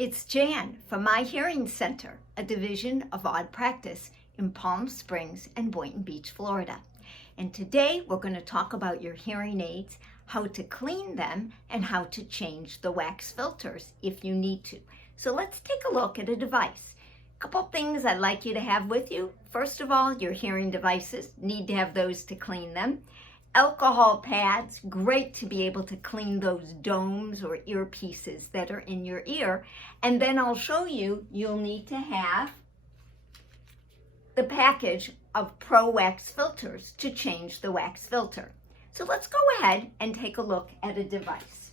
It's Jan from My Hearing Center, a division of Odd Practice in Palm Springs and Boynton Beach, Florida. And today we're going to talk about your hearing aids, how to clean them, and how to change the wax filters if you need to. So let's take a look at a device. A couple things I'd like you to have with you. First of all, your hearing devices, need to have those to clean them. Alcohol pads, great to be able to clean those domes or earpieces that are in your ear. And then I'll show you, you'll need to have the package of Pro Wax filters to change the wax filter. So let's go ahead and take a look at a device.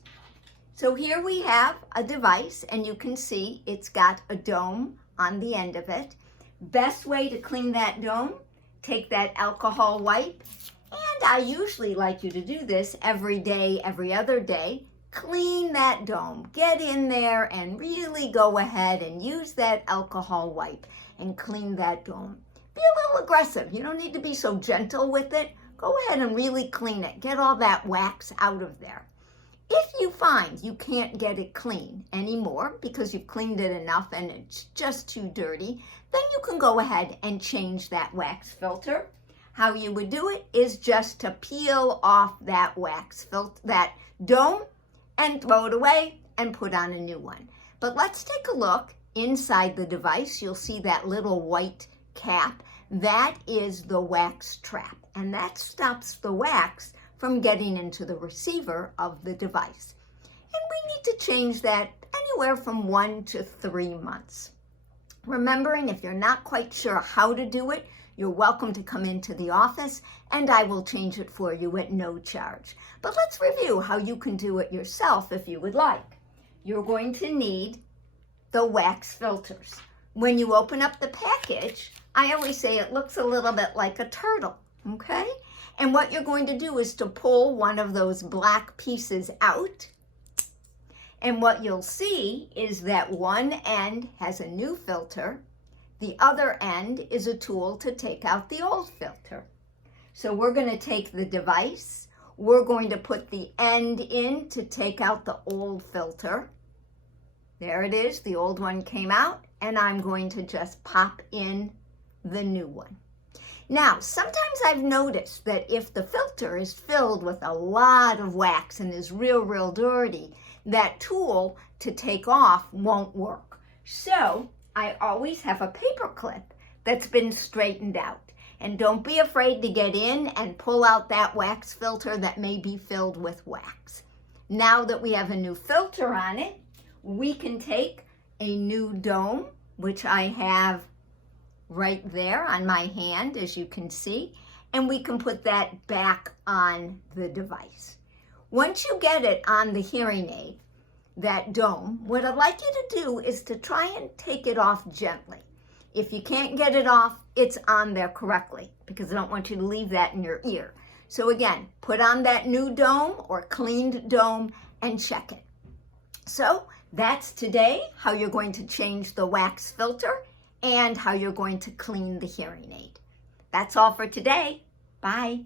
So here we have a device, and you can see it's got a dome on the end of it. Best way to clean that dome, take that alcohol wipe, and I usually like you to do this every day, every other day. Clean that dome. Get in there and really go ahead and use that alcohol wipe and clean that dome. Be a little aggressive. You don't need to be so gentle with it. Go ahead and really clean it. Get all that wax out of there. If you find you can't get it clean anymore because you've cleaned it enough and it's just too dirty, then you can go ahead and change that wax filter. How you would do it is just to peel off that wax filter, that dome, and throw it away and put on a new one. But let's take a look inside the device. You'll see that little white cap. That is the wax trap, and that stops the wax from getting into the receiver of the device. And we need to change that anywhere from 1 to 3 months. Remembering, if you're not quite sure how to do it, you're welcome to come into the office and I will change it for you at no charge. But let's review how you can do it yourself if you would like. You're going to need the wax filters. When you open up the package, I always say it looks a little bit like a turtle, okay? And what you're going to do is to pull one of those black pieces out. And what you'll see is that one end has a new filter. The other end is a tool to take out the old filter. So we're going to take the device. We're going to put the end in to take out the old filter. There it is. The old one came out, and I'm going to just pop in the new one. Now, sometimes I've noticed that if the filter is filled with a lot of wax and is real dirty, that tool to take off won't work. So I always have a paper clip that's been straightened out. And don't be afraid to get in and pull out that wax filter that may be filled with wax. Now that we have a new filter on it, we can take a new dome, which I have right there on my hand, as you can see, and we can put that back on the device. Once you get it on the hearing aid, that dome, what I'd like you to do is to try and take it off gently. If you can't get it off, it's on there correctly because I don't want you to leave that in your ear. So again, put on that new dome or cleaned dome and check it. So that's today, how you're going to change the wax filter and how you're going to clean the hearing aid. That's all for today. Bye.